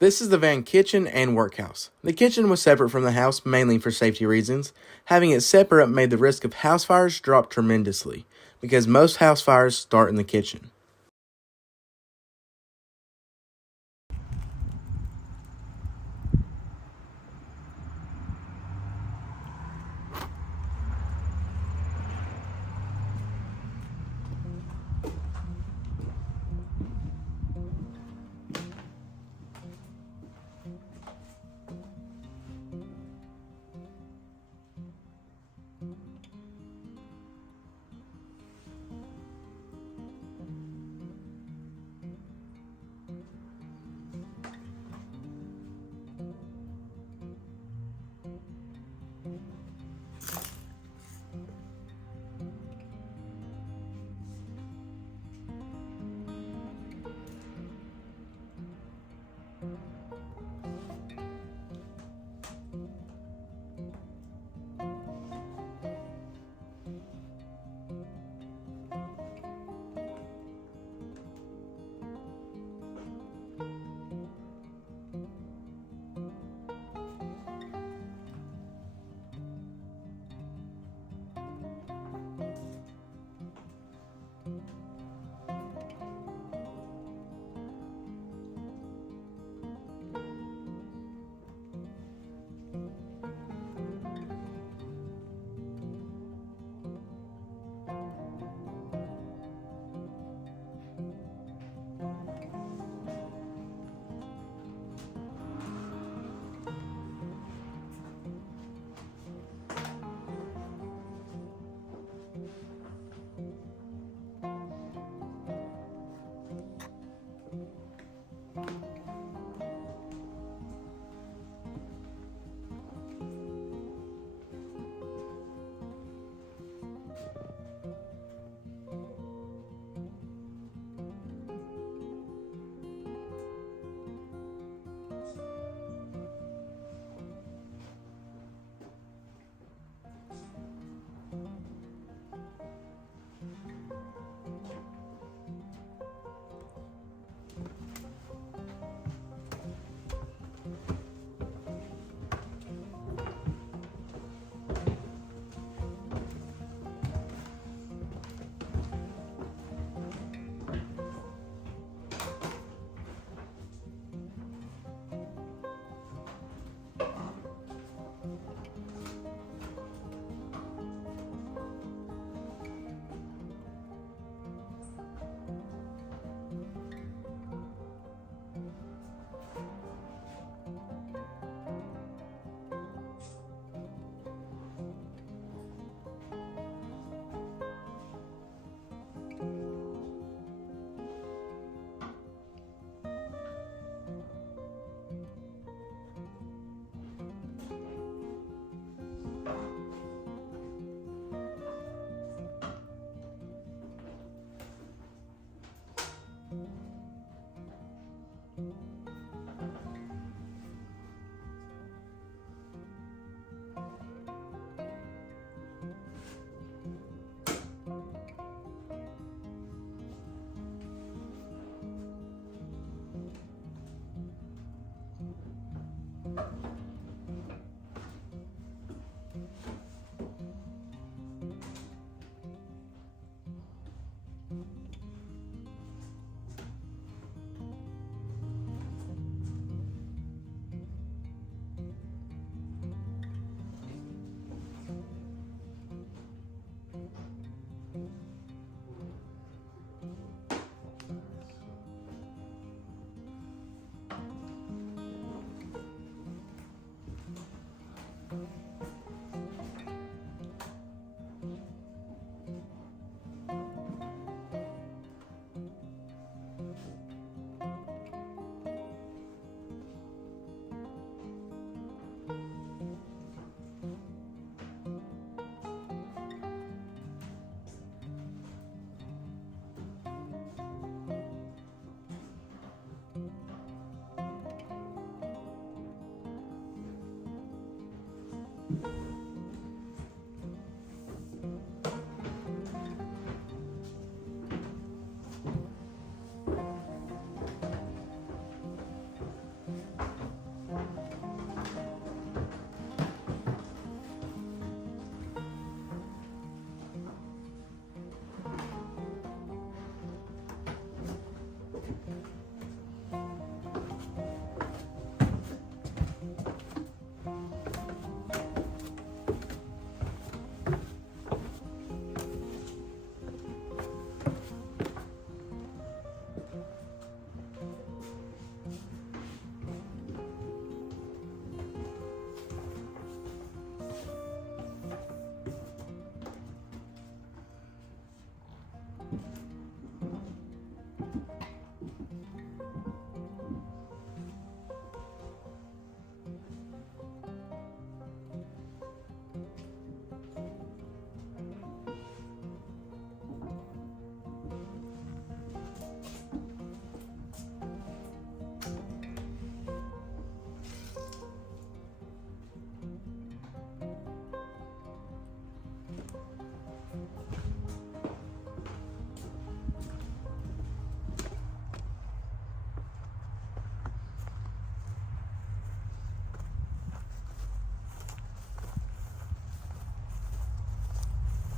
This is the Vann kitchen and workhouse. The kitchen was separate from the house mainly for safety reasons. Having it separate made the risk of house fires drop tremendously because most house fires start in the kitchen.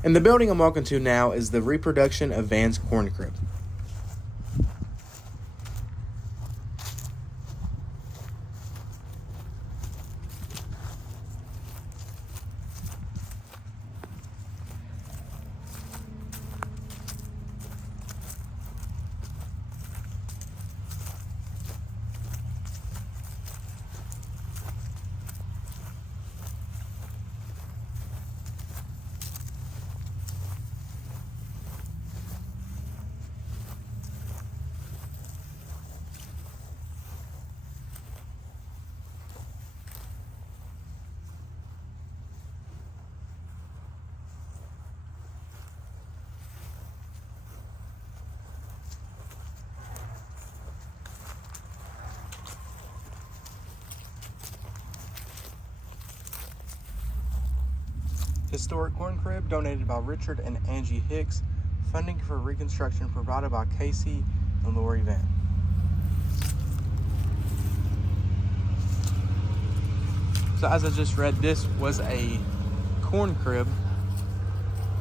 And the building I'm walking to now is the reproduction of Vann's corn crib. Historic corn crib donated by Richard and Angie Hicks. Funding for reconstruction provided by Casey and Lori Vann. So as I just read, this was a corn crib.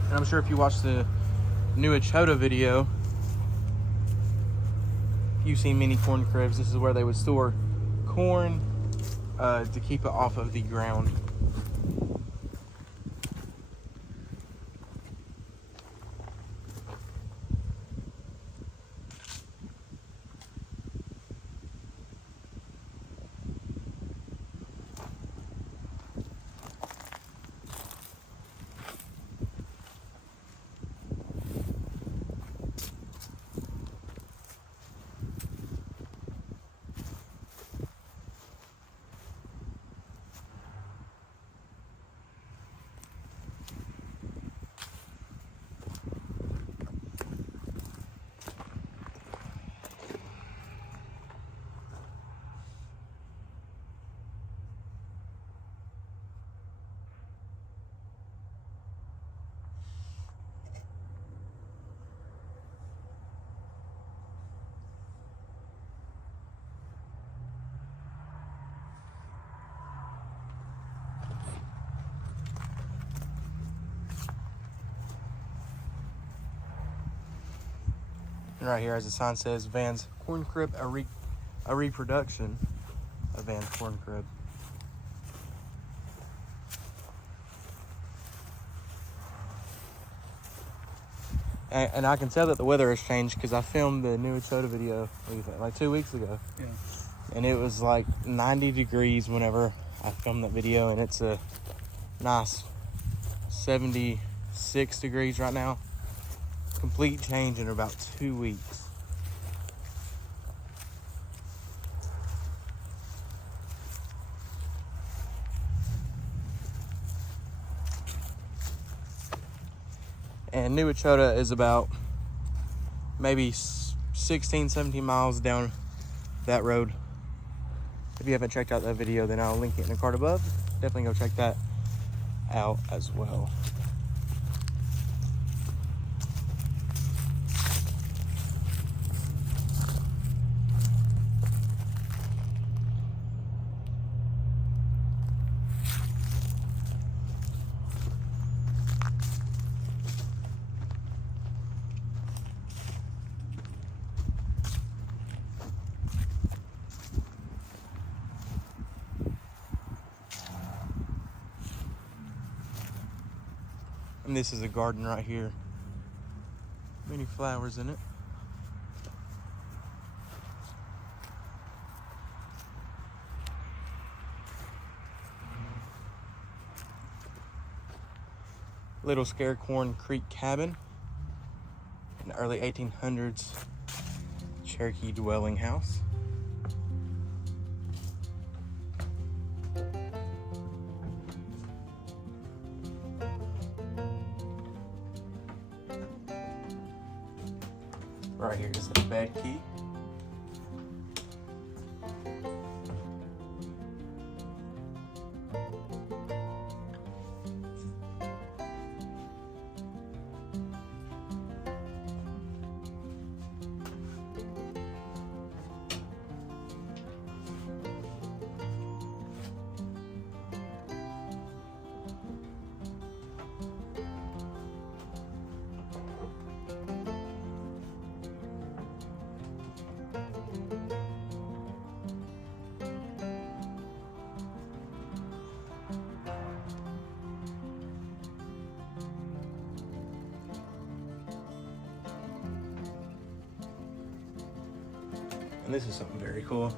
And I'm sure if you watched the new Achota video, you've seen many corn cribs. This is where they would store corn to keep it off of the ground. And right here, as the sign says, Vann's corn crib, a reproduction of Vann's corn crib. And I can tell that the weather has changed because I filmed the new Achota video like 2 weeks ago. Yeah. And it was like 90 degrees whenever I filmed that video, and it's a nice 76 degrees right now. Complete change in about 2 weeks. And New Achota is about maybe 16, 17 miles down that road. If you haven't checked out that video, then I'll link it in the card above. Definitely go check that out as well. And this is a garden right here. Many flowers in it. Little Scarecorn Creek cabin. An early 1800s Cherokee dwelling house. Right here is the bed key. This is something very cool.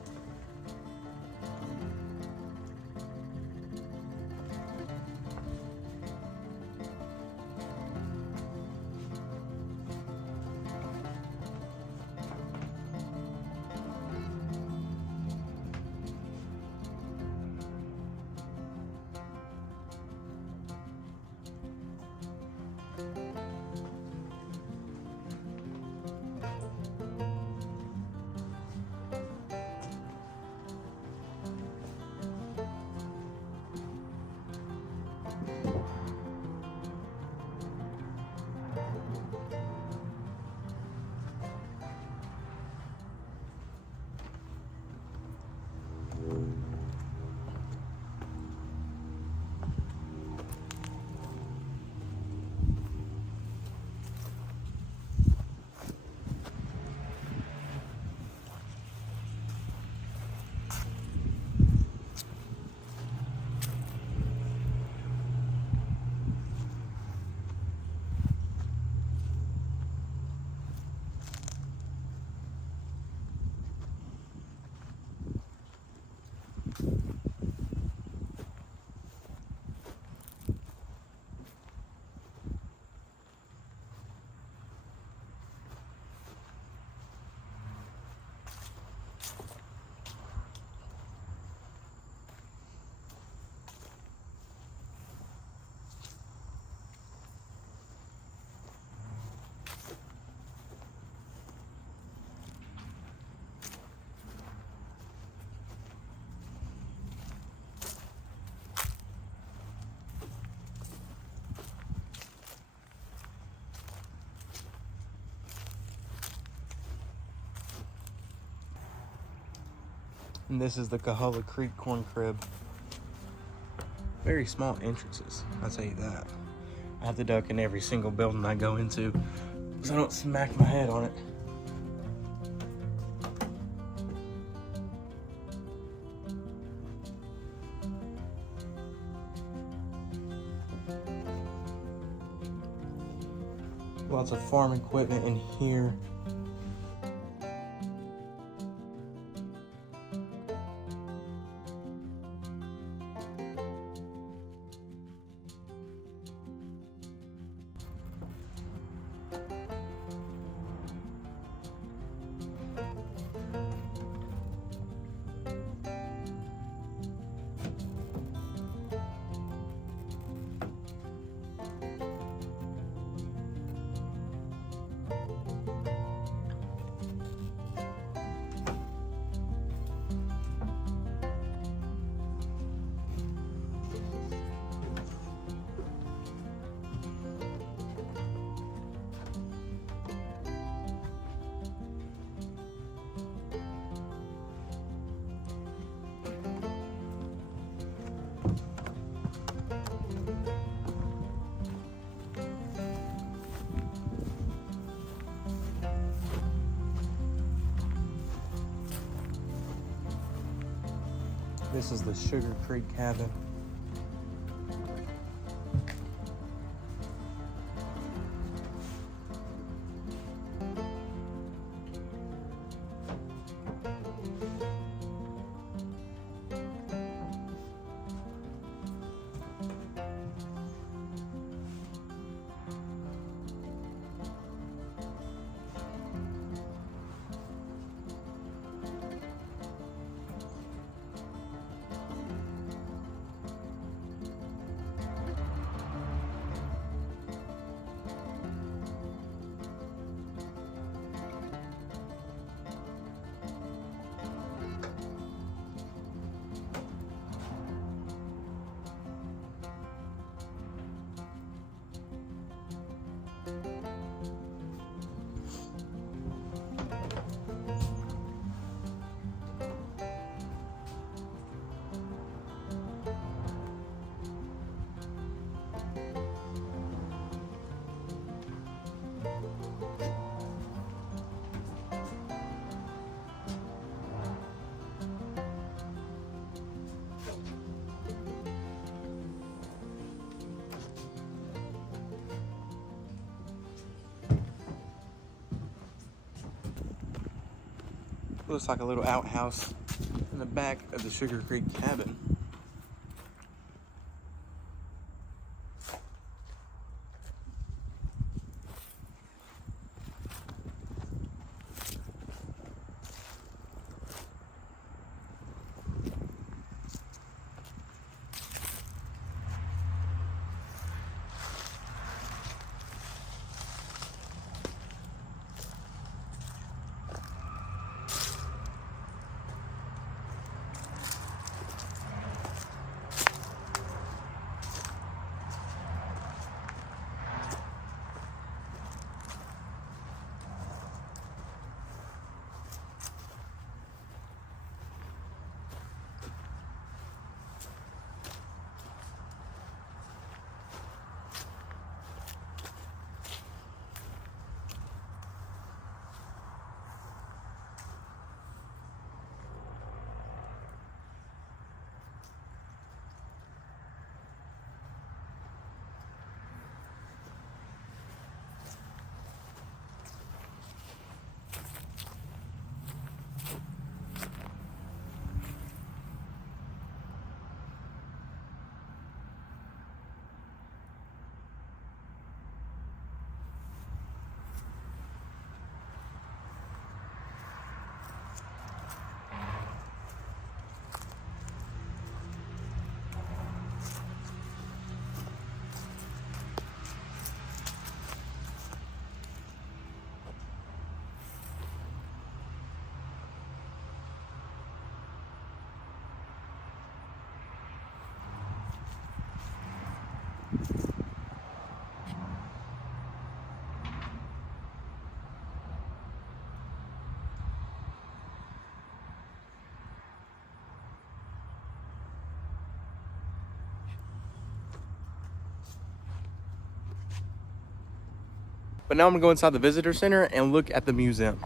And this is the Cahulla Creek corn crib. Very small entrances, I'll tell you that. I have to duck in every single building I go into so I don't smack my head on it. Lots of farm equipment in here. This is the Sugar Creek cabin. looks like a little outhouse in the back of the Sugar Creek cabin. But now I'm gonna go inside the visitor center and look at the museum.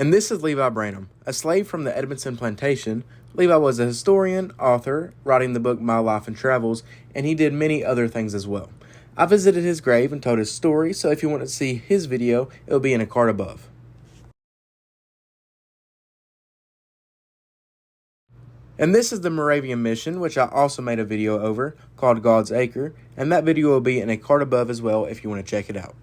And this is Levi Branham, a slave from the Edmondson Plantation. Levi was a historian, author, writing the book My Life and Travels, and he did many other things as well. I visited his grave and told his story, so if you want to see his video, it will be in a card above. And this is the Moravian Mission, which I also made a video over, called God's Acre, and that video will be in a card above as well if you want to check it out.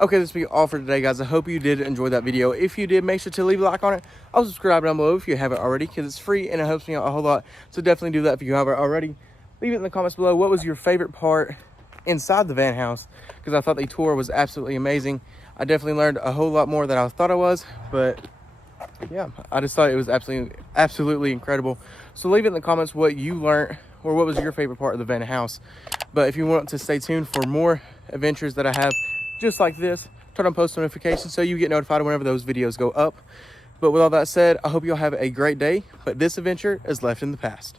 Okay, this will be all for today, guys. I hope you did enjoy that video. If you did, make sure to leave a like on it. Also subscribe down below if you haven't already, because it's free and it helps me out a whole lot. So definitely do that if you haven't already. Leave it in the comments below. What was your favorite part inside the Vann house? Because I thought the tour was absolutely amazing. I definitely learned a whole lot more than I thought I was, but yeah, I just thought it was absolutely incredible. So leave it in the comments what you learned, or what was your favorite part of the Vann house. But if you want to stay tuned for more adventures that I have just like this, turn on post notifications so you get notified whenever those videos go up. But with all that said, I hope you all have a great day, but this adventure is left in the past.